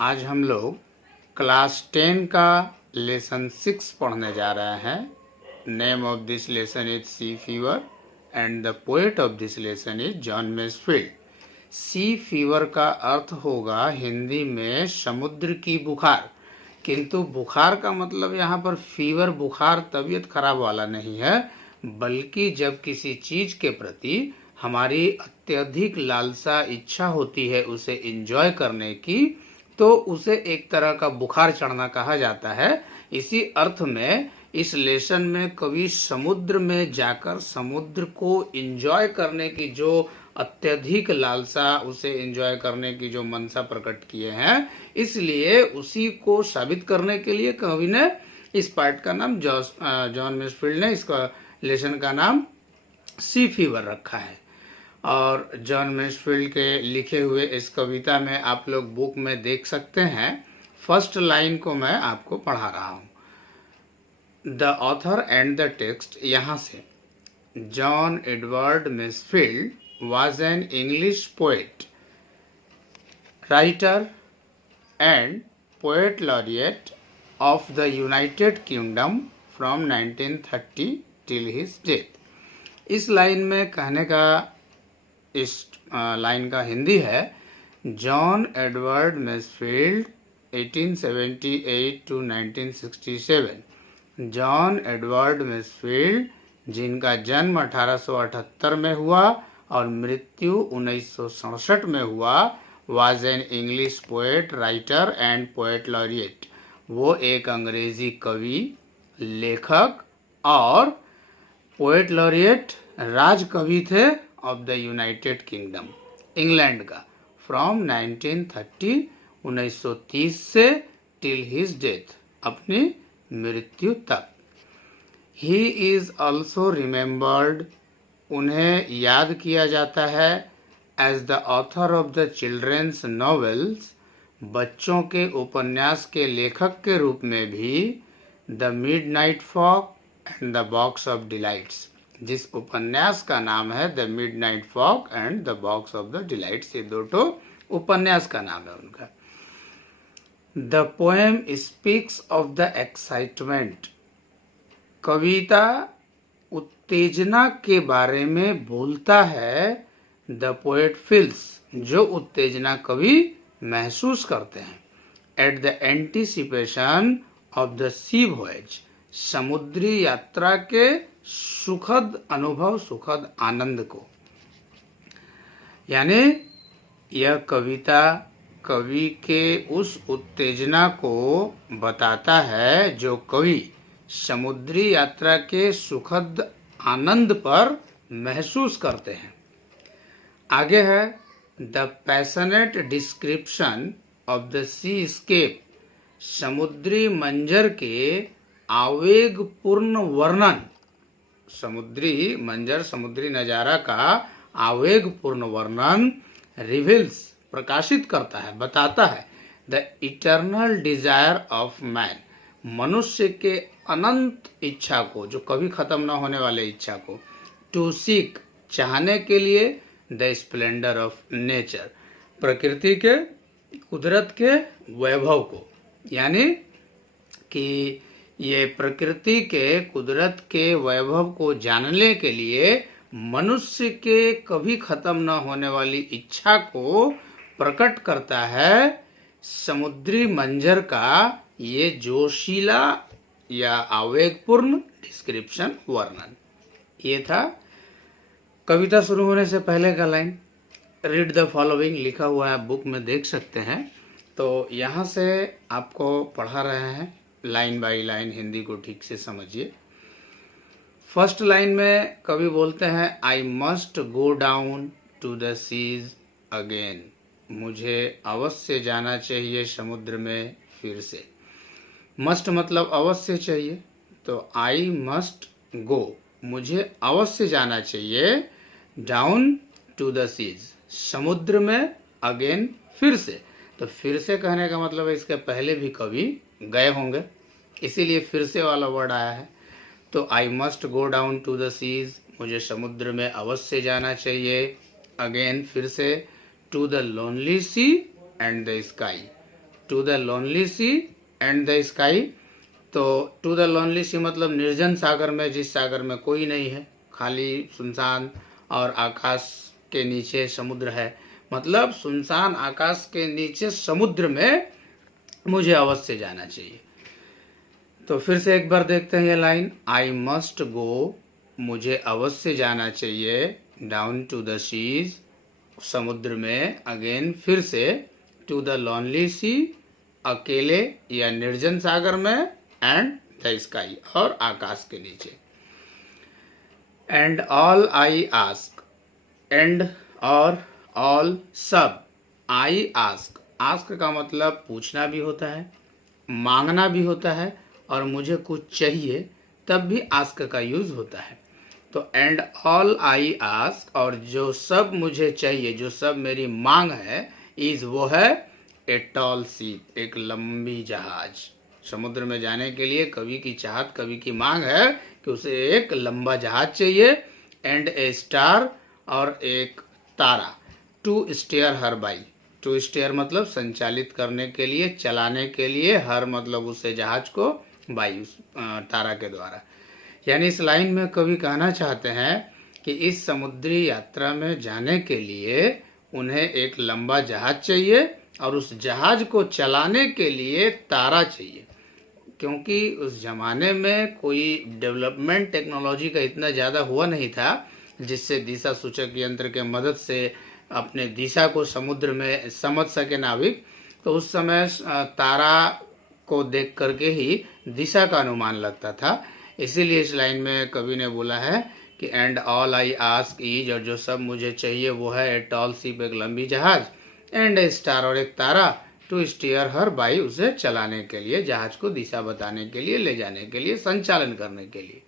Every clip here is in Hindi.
आज हम लोग क्लास 10 का लेसन 6 पढ़ने जा रहे हैं। Name of this lesson is sea fever and the poet of this lesson is John Masefield. Sea fever का अर्थ होगा हिंदी में समुद्र की बुखार, किंतु बुखार का मतलब यहाँ पर फीवर बुखार तबीयत खराब वाला नहीं है, बल्कि जब किसी चीज के प्रति हमारी अत्यधिक लालसा इच्छा होती है उसे एंजॉय करने की, तो उसे एक तरह का बुखार चढ़ना कहा जाता है। इसी अर्थ में इस लेसन में कवि समुद्र में जाकर समुद्र को एंजॉय करने की जो अत्यधिक लालसा, उसे एंजॉय करने की जो मनसा प्रकट किए हैं, इसलिए उसी को साबित करने के लिए कवि ने इस पार्ट का नाम जॉन मैसफील्ड ने इसका लेसन का नाम सी फीवर रखा है। और जॉन मैसफील्ड के लिखे हुए इस कविता में आप लोग बुक में देख सकते हैं। फर्स्ट लाइन को मैं आपको पढ़ा रहा हूं। The author and the text यहाँ से। John Edward Masefield was an English poet, writer and poet laureate of the United Kingdom from 1930 till his death। इस लाइन में कहने का, इस लाइन का हिंदी है, John Edward Masefield 1878 to 1967। John Edward Masefield जिनका जन्म 1878 में हुआ और मृत्यु 1967 में हुआ, was an English poet, writer and poet laureate. वो एक अंग्रेजी कवि, लेखक और पोएट लॉरिएट, राज कवि थे of the United kingdom, England का, फ्रॉम 1930 से टिल हिज डेथ, अपनी मृत्यु तक। ही इज ऑल्सो रिमेम्बर्ड, उन्हें याद किया जाता है, as the author of the children's novels, बच्चों के उपन्यास के लेखक के रूप में भी, the midnight fog and the box of delights, जिस उपन्यास का नाम है the midnight fog and the box of the delights. ये दो उपन्यास का नाम है उनका। The poem speaks of the excitement, कविता उत्तेजना के बारे में बोलता है, द पोएट फील्स, जो उत्तेजना कवि महसूस करते हैं, at the anticipation of the sea voyage, समुद्री यात्रा के सुखद अनुभव, सुखद आनंद को। यानी यह कविता कवि के उस उत्तेजना को बताता है जो कवि समुद्री यात्रा के सुखद आनंद पर महसूस करते हैं। आगे है the passionate description of the seascape, समुद्री मंजर के आवेगपूर्ण वर्णन, समुद्री मंजर, समुद्री नजारा का आवेगपूर्ण वर्णन, रिवील्स, प्रकाशित करता है, बताता है, the eternal desire of man, मनुष्य के अनंत इच्छा को, जो कभी खत्म न होने वाले इच्छा को, टू सीक, चाहने के लिए, द स्प्लेंडर ऑफ नेचर, प्रकृति के, कुदरत के वैभव को। यानी कि ये प्रकृति के, कुदरत के वैभव को जानने के लिए मनुष्य के कभी खत्म न होने वाली इच्छा को प्रकट करता है समुद्री मंजर का ये जोशीला या आवेगपूर्ण डिस्क्रिप्शन, वर्णन। ये था कविता शुरू होने से पहले का लाइन। रीड द फॉलोइंग लिखा हुआ है, बुक में देख सकते हैं। तो यहाँ से आपको पढ़ा रहे हैं लाइन बाय लाइन, हिंदी को ठीक से समझिए। फर्स्ट लाइन में कवि बोलते हैं, I must go down to the seas again, मुझे अवश्य जाना चाहिए समुद्र में फिर से। मस्ट मतलब अवश्य चाहिए, तो आई मस्ट गो, मुझे अवश्य जाना चाहिए, डाउन टू द सीज, समुद्र में, अगेन, फिर से। तो फिर से कहने का मतलब है इसके पहले भी कभी गए होंगे, इसीलिए फिर से वाला वर्ड आया है। तो I must go down to the seas, मुझे समुद्र में अवश्य जाना चाहिए, अगेन, फिर से, to the lonely sea and the sky, to the lonely sea and the sky. तो टू द लोनली सी मतलब निर्जन सागर में, जिस सागर में कोई नहीं है, खाली सुनसान, और आकाश के नीचे समुद्र है, मतलब सुनसान आकाश के नीचे समुद्र में मुझे अवश्य जाना चाहिए। तो फिर से एक बार देखते हैं ये लाइन, आई मस्ट गो, मुझे अवश्य जाना चाहिए, डाउन टू द सीज, समुद्र में, अगेन फिर से, टू द लोनली सी, अकेले या निर्जन सागर में, एंड द स्काई, और आकाश के नीचे। And all I ask, and और ऑल सब, आई आस्क, आस्क का मतलब पूछना भी होता है, मांगना भी होता है, और मुझे कुछ चाहिए तब भी आस्क का यूज होता है। तो एंड ऑल आई आस्क, और जो सब मुझे चाहिए, जो सब मेरी मांग है, इज वो है ए टॉल शिप, एक लंबी जहाज। समुद्र में जाने के लिए कवि की चाहत, कवि की मांग है कि उसे एक लंबा जहाज चाहिए, एंड ए स्टार, और एक तारा, to steer her by, to steer मतलब संचालित करने के लिए, चलाने के लिए, हर मतलब उसे जहाज को, बाई तारा के द्वारा। यानी इस लाइन में कवि कहना चाहते हैं कि इस समुद्री यात्रा में जाने के लिए उन्हें एक लंबा जहाज चाहिए, और उस जहाज को चलाने के लिए तारा चाहिए, क्योंकि उस जमाने में कोई डेवलपमेंट टेक्नोलॉजी का इतना ज़्यादा हुआ नहीं था जिससे दिशा सूचक यंत्र के मदद से अपने दिशा को समुद्र में समझ सके नाविक। तो उस समय तारा को देख करके ही दिशा का अनुमान लगता था। इसीलिए इस लाइन में कवि ने बोला है कि and all I ask is, और जो सब मुझे चाहिए वो है ए टॉल शिप, एक लंबी जहाज, एंड ए स्टार, और एक तारा, टू स्टीयर हर बाई, उसे चलाने के लिए, जहाज को दिशा बताने के लिए, ले जाने के लिए, संचालन करने के लिए।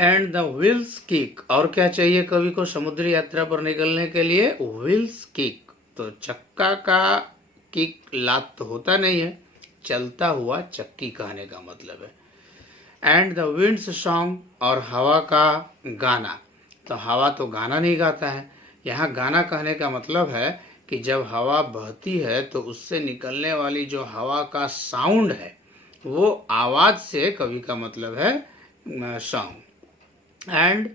एंड द व्हील्स किक, और क्या चाहिए कवि को समुद्री यात्रा पर निकलने के लिए? व्हील्स किक, तो चक्का का किक लात तो होता नहीं है, चलता हुआ चक्की कहने का मतलब है। एंड द विंड्स सॉन्ग, और हवा का गाना, तो हवा तो गाना नहीं गाता है, यहाँ गाना कहने का मतलब है कि जब हवा बहती है तो उससे निकलने वाली जो हवा का साउंड है वो आवाज से कवि का मतलब है सॉन्ग। एंड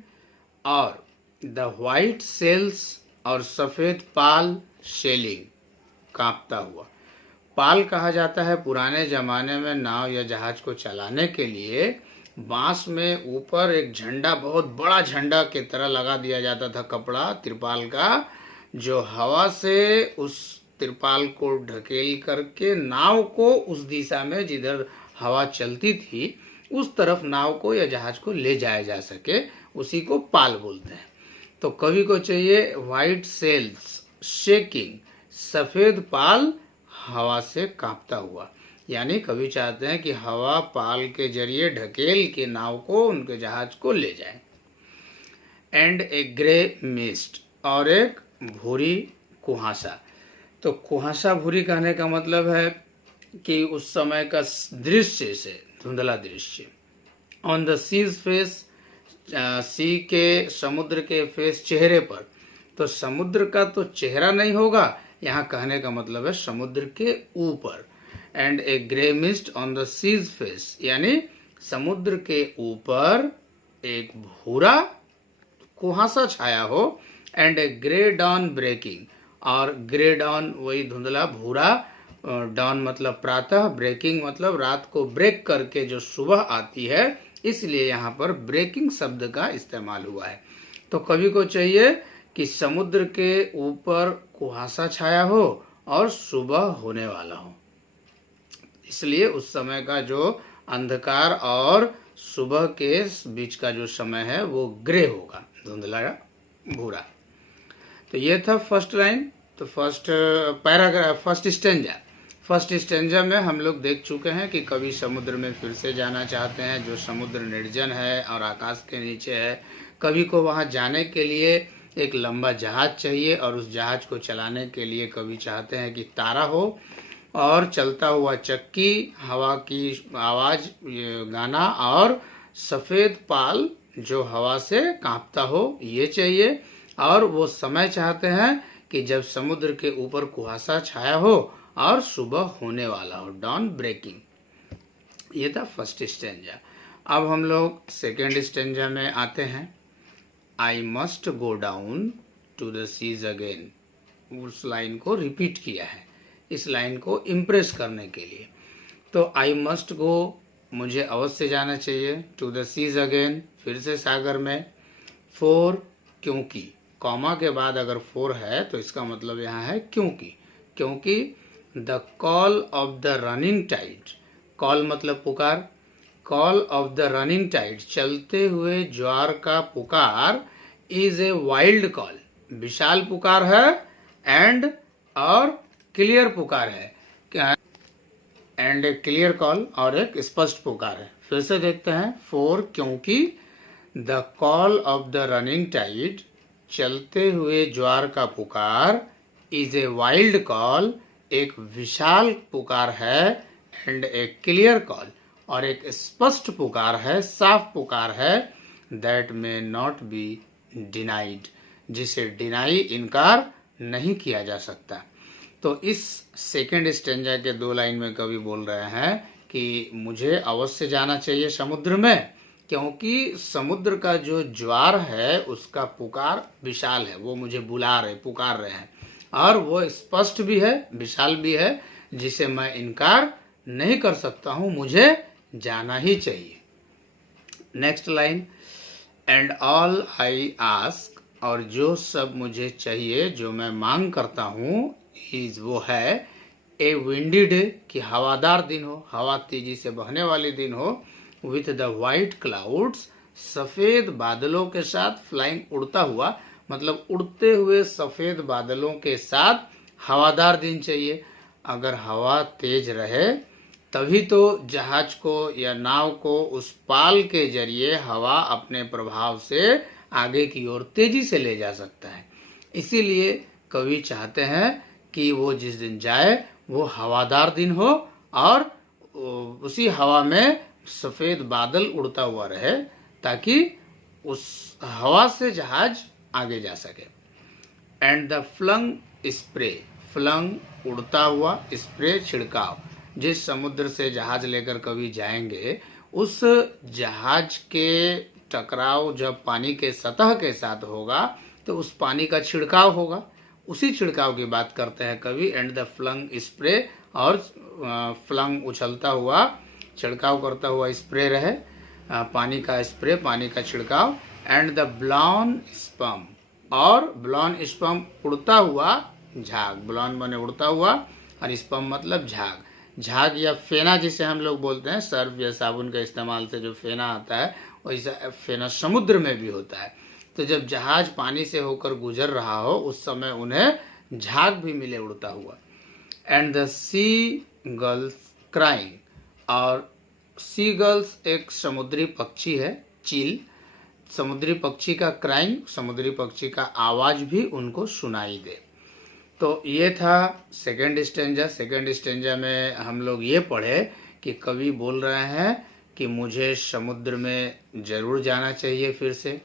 और द व्हाइट सेल्स, और सफेद पाल, सेलिंग, कांपता हुआ। पाल कहा जाता है पुराने जमाने में नाव या जहाज को चलाने के लिए बांस में ऊपर एक झंडा, बहुत बड़ा झंडा के तरह लगा दिया जाता था, कपड़ा तिरपाल का, जो हवा से उस तिरपाल को ढकेल करके नाव को उस दिशा में जिधर हवा चलती थी उस तरफ नाव को या जहाज को ले जाया जा सके, उसी को पाल बोलते हैं। तो कवि को चाहिए व्हाइट सेल्स शेकिंग, सफेद पाल हवा से कांपता हुआ, यानी कवि चाहते हैं कि हवा पाल के जरिए ढकेल के नाव को, उनके जहाज को ले जाए। एंड ए ग्रे मिस्ट, और एक भूरी कुहासा, तो कुहासा भूरी कहने का मतलब है कि उस समय का दृश्य से धुंधला दृश्य। ऑन द सीज फेस, सी के, समुद्र के फेस, चेहरे पर, तो समुद्र का तो चेहरा नहीं होगा, यहाँ कहने का मतलब है समुद्र के ऊपर। And a grey mist on the sea's face, यानी समुद्र के ऊपर एक भूरा कुहासा छाया हो। And a grey dawn breaking, और ग्रे डॉन वही धुंधला भूरा, डॉन मतलब प्रातः, ब्रेकिंग मतलब रात को ब्रेक करके जो सुबह आती है, इसलिए यहाँ पर ब्रेकिंग शब्द का इस्तेमाल हुआ है। तो कवि को चाहिए कि समुद्र के ऊपर कुहासा छाया हो और सुबह होने वाला हो, इसलिए उस समय का जो अंधकार और सुबह के बीच का जो समय है वो ग्रे होगा, धुंधला भूरा। तो ये था फर्स्ट लाइन। तो फर्स्ट पैराग्राफ, फर्स्ट स्टेंजा में हम लोग देख चुके हैं कि कवि समुद्र में फिर से जाना चाहते हैं, जो समुद्र निर्जन है और आकाश के नीचे है। कवि को वहां जाने के लिए एक लंबा जहाज चाहिए, और उस जहाज को चलाने के लिए कवि चाहते हैं कि तारा हो और चलता हुआ चक्की, हवा की आवाज, गाना, और सफेद पाल जो हवा से कांपता हो, ये चाहिए। और वो समय चाहते हैं कि जब समुद्र के ऊपर कुहासा छाया हो और सुबह होने वाला हो, डॉन ब्रेकिंग। ये था फर्स्ट स्टेंजा। अब हम लोग सेकेंड स्टेंजा में आते हैं। I must go down to the seas again. उस लाइन को रिपीट किया है, इस लाइन को इम्प्रेस करने के लिए। तो आई मस्ट गो, मुझे अवश्य जाना चाहिए, टू द सीज अगेन, फिर से सागर में, फॉर, क्योंकि, कॉमा के बाद अगर फॉर है तो इसका मतलब यहाँ है क्योंकि the call of the running tide, call मतलब पुकार, call of the running tide, चलते हुए ज्वार का पुकार, इज ए वाइल्ड कॉल, विशाल पुकार है, एंड और क्लियर पुकार है, एंड ए क्लियर कॉल, और एक स्पष्ट पुकार है। फिर से देखते हैं, फॉर क्योंकि, the call of the running tide, चलते हुए ज्वार का पुकार, इज ए वाइल्ड कॉल, एक विशाल पुकार है, एंड ए क्लियर कॉल, और एक स्पष्ट पुकार है, साफ पुकार है, that may not be denied, जिसे डिनाई, इनकार नहीं किया जा सकता। तो इस सेकेंड स्टेंजा के 2 लाइन में कवि बोल रहे हैं कि मुझे अवश्य जाना चाहिए समुद्र में, क्योंकि समुद्र का जो ज्वार है उसका पुकार विशाल है, वो मुझे बुला रहे, पुकार रहे हैं, और वो स्पष्ट भी है, विशाल भी है, जिसे मैं इनकार नहीं कर सकता हूं, मुझे जाना ही चाहिए। Next line, and all I ask, और जो सब मुझे चाहिए, जो मैं मांग करता हूं, इज, वो है, ए विंडी डे, कि हवादार दिन हो, हवा तेजी से बहने वाली दिन हो, विथ द व्हाइट क्लाउड्स, सफेद बादलों के साथ, फ्लाइंग, उड़ता हुआ, मतलब उड़ते हुए सफेद बादलों के साथ हवादार दिन चाहिए। अगर हवा तेज रहे तभी तो जहाज को या नाव को उस पाल के जरिए हवा अपने प्रभाव से आगे की ओर तेजी से ले जा सकता है। इसीलिए कवि चाहते हैं कि वो जिस दिन जाए वो हवादार दिन हो और उसी हवा में सफेद बादल उड़ता हुआ रहे, ताकि उस हवा से जहाज आगे जा सके। And the flung spray, flung उड़ता हुआ, स्प्रे छिड़काव, जिस समुद्र से जहाज लेकर कभी जाएंगे उस जहाज के टकराव जब पानी के सतह के साथ होगा तो उस पानी का छिड़काव होगा, उसी छिड़काव की बात करते हैं कवि। एंड द फ्लंग स्प्रे, और फ्लंग उछलता हुआ, छिड़काव करता हुआ स्प्रे रहे, पानी का स्प्रे, पानी का छिड़काव। एंड द ब्लॉन स्पम, और ब्लॉन स्पम उड़ता हुआ झाग, ब्लॉन माने उड़ता हुआ और स्पम मतलब झाग, झाग या फेना जिसे हम लोग बोलते हैं, सर्फ या साबुन का इस्तेमाल से जो फेना आता है वैसा फेना समुद्र में भी होता है। तो जब जहाज पानी से होकर गुजर रहा हो उस समय उन्हें झाग भी मिले उड़ता हुआ। And the sea gulls crying, और सी गर्ल्स एक समुद्री पक्षी है, चील, समुद्री पक्षी का क्राइंग, समुद्री पक्षी का आवाज भी उनको सुनाई दे। तो ये था सेकेंड स्टेंजा। सेकेंड स्टेंजा में हम लोग ये पढ़े कि कवि बोल रहे हैं कि मुझे समुद्र में जरूर जाना चाहिए फिर से,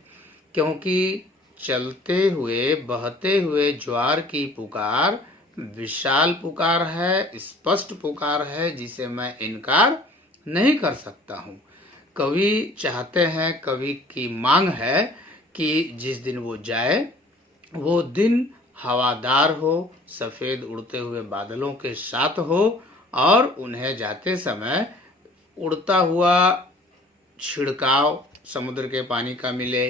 क्योंकि चलते हुए बहते हुए ज्वार की पुकार विशाल पुकार है, स्पष्ट पुकार है, जिसे मैं इनकार नहीं कर सकता हूँ। कवि चाहते हैं, कवि की मांग है कि जिस दिन वो जाए वो दिन हवादार हो, सफेद उड़ते हुए बादलों के साथ हो, और उन्हें जाते समय उड़ता हुआ छिड़काव समुद्र के पानी का मिले,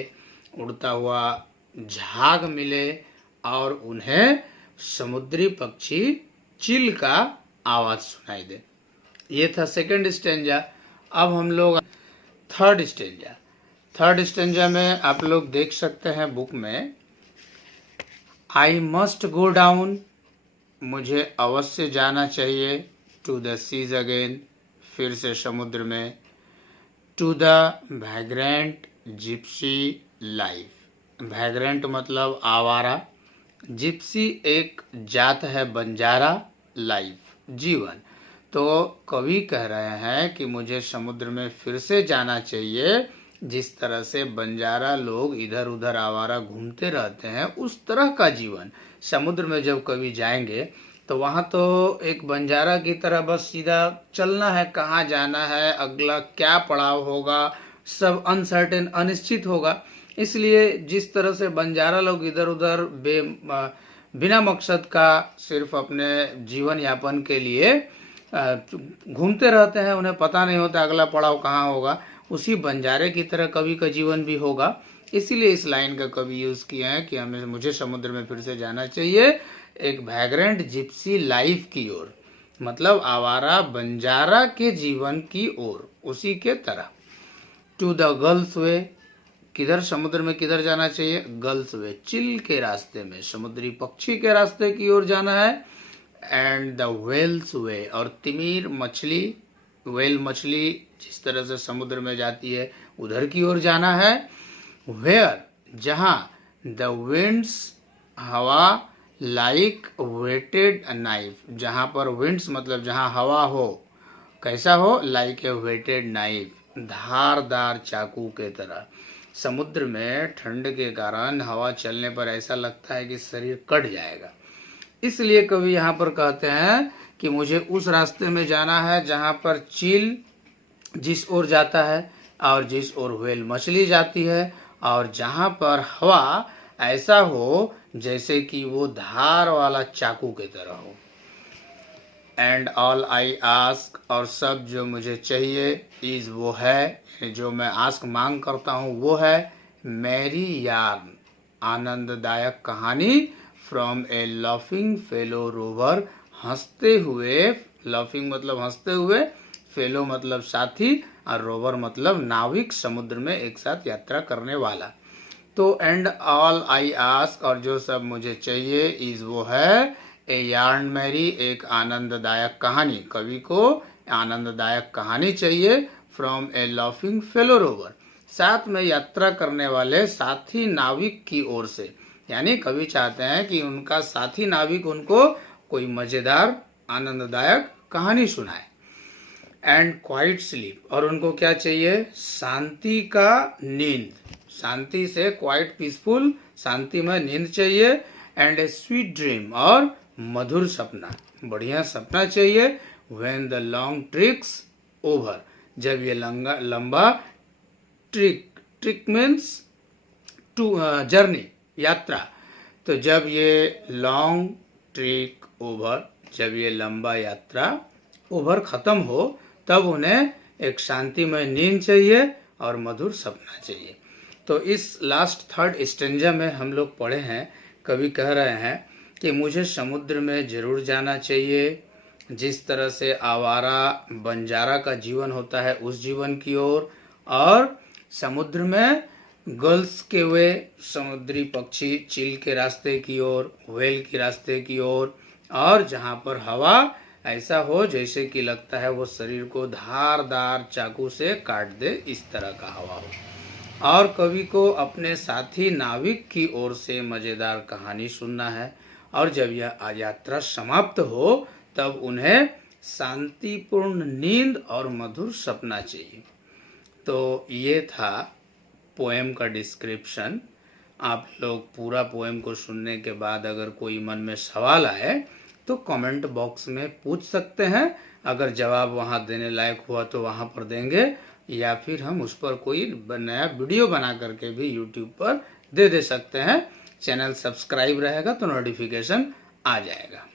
उड़ता हुआ झाग मिले, और उन्हें समुद्री पक्षी चिल का आवाज सुनाई दे। ये था सेकंड स्टेंजा। अब हम लोग थर्ड स्टेंजा। थर्ड स्टेंजा में आप लोग देख सकते हैं बुक में, आई मस्ट गो डाउन, मुझे अवश्य जाना चाहिए, टू द सीज अगेन, फिर से समुद्र में, to the vagrant gypsy life, vagrant मतलब आवारा, जिप्सी एक जात है बंजारा, लाइफ जीवन। तो कवि कह रहे हैं कि मुझे समुद्र में फिर से जाना चाहिए जिस तरह से बंजारा लोग इधर उधर आवारा घूमते रहते हैं, उस तरह का जीवन समुद्र में जब कभी जाएंगे तो वहाँ तो एक बंजारा की तरह बस सीधा चलना है, कहाँ जाना है, अगला क्या पड़ाव होगा, सब अनसर्टेन, अनिश्चित होगा। इसलिए जिस तरह से बंजारा लोग इधर उधर बिना मकसद का सिर्फ अपने जीवन यापन के लिए घूमते रहते हैं, उन्हें पता नहीं होता अगला पड़ाव कहाँ होगा, उसी बंजारे की तरह कवि का जीवन भी होगा। इसीलिए इस लाइन का कवि यूज किया है कि मुझे समुद्र में फिर से जाना चाहिए, एक वैग्रेंट जिप्सी लाइफ की ओर, मतलब आवारा बंजारा के जीवन की ओर, उसी के तरह। टू द गल्फ वे, किधर समुद्र में किधर जाना चाहिए? गल्फ वे, चिल के रास्ते में, समुद्री पक्षी के रास्ते की ओर जाना है। एंड द व्हेल्स वे, और तिमिर मछली, व्हेल मछली जिस तरह से समुद्र में जाती है उधर की ओर जाना है। वेयर, जहां द विंड्स, हवा, लाइक वेटेड नाइफ, जहां पर विंड्स मतलब जहां हवा हो, कैसा हो? लाइक ए वेटेड नाइफ, धारदार चाकू के तरह। समुद्र में ठंड के कारण हवा चलने पर ऐसा लगता है कि शरीर कट जाएगा। इसलिए कवि यहाँ पर कहते हैं कि मुझे उस रास्ते में जाना है जहाँ पर चील जिस ओर जाता है और जिस ओर व्हेल मछली जाती है, और जहाँ पर हवा ऐसा हो जैसे कि वो धार वाला चाकू की तरह हो। एंड ऑल आई आस्क, और सब जो मुझे चाहिए, इज वो है, जो मैं आस्क मांग करता हूँ वो है, मेरी यार्न, आनंददायक कहानी, from A laughing fellow rover, हंसते हुए, लाफिंग मतलब हंसते हुए, फेलो मतलब साथी, और रोवर मतलब नाविक, समुद्र में एक साथ यात्रा करने वाला। तो एंड ऑल आई आस्क, और जो सब मुझे चाहिए, इज वो है, ए यार्न मैरी, एक आनंददायक कहानी, कवि को आनंददायक कहानी चाहिए, from A laughing fellow rover, साथ में यात्रा करने वाले साथी नाविक की ओर से। यानी कवि चाहते हैं कि उनका साथी नाविक उनको कोई मजेदार आनंददायक कहानी सुनाए। एंड क्वाइट स्लीप, और उनको क्या चाहिए? शांति का नींद, शांति से, क्वाइट पीसफुल, शांति में नींद चाहिए। एंड ए स्वीट ड्रीम, और मधुर सपना, बढ़िया सपना चाहिए। When the long tricks over, जब ये लंबा ट्रिक मीन्स टू जर्नी, यात्रा, तो जब ये लॉन्ग ट्रिक ओवर, जब ये लंबा यात्रा ओवर खत्म हो, तब उन्हें एक शांतिमय नींद चाहिए और मधुर सपना चाहिए। तो इस लास्ट थर्ड स्टेंजा में हम लोग पढ़े हैं, कवि कह रहे हैं कि मुझे समुद्र में जरूर जाना चाहिए, जिस तरह से आवारा बंजारा का जीवन होता है उस जीवन की ओर, और समुद्र में गर्ल्स के वे, समुद्री पक्षी चील के रास्ते की ओर, व्हेल के रास्ते की ओर, और जहाँ पर हवा ऐसा हो जैसे कि लगता है वो शरीर को धारदार चाकू से काट दे, इस तरह का हवा हो। और कवि को अपने साथी नाविक की ओर से मजेदार कहानी सुनना है, और जब यह यात्रा समाप्त हो तब उन्हें शांतिपूर्ण नींद और मधुर सपना चाहिए। तो ये था पोएम का डिस्क्रिप्शन। आप लोग पूरा पोएम को सुनने के बाद अगर कोई मन में सवाल आए तो कमेंट बॉक्स में पूछ सकते हैं। अगर जवाब वहाँ देने लायक हुआ तो वहाँ पर देंगे, या फिर हम उस पर कोई नया वीडियो बना करके भी यूट्यूब पर दे सकते हैं। चैनल सब्सक्राइब रहेगा तो नोटिफिकेशन आ जाएगा।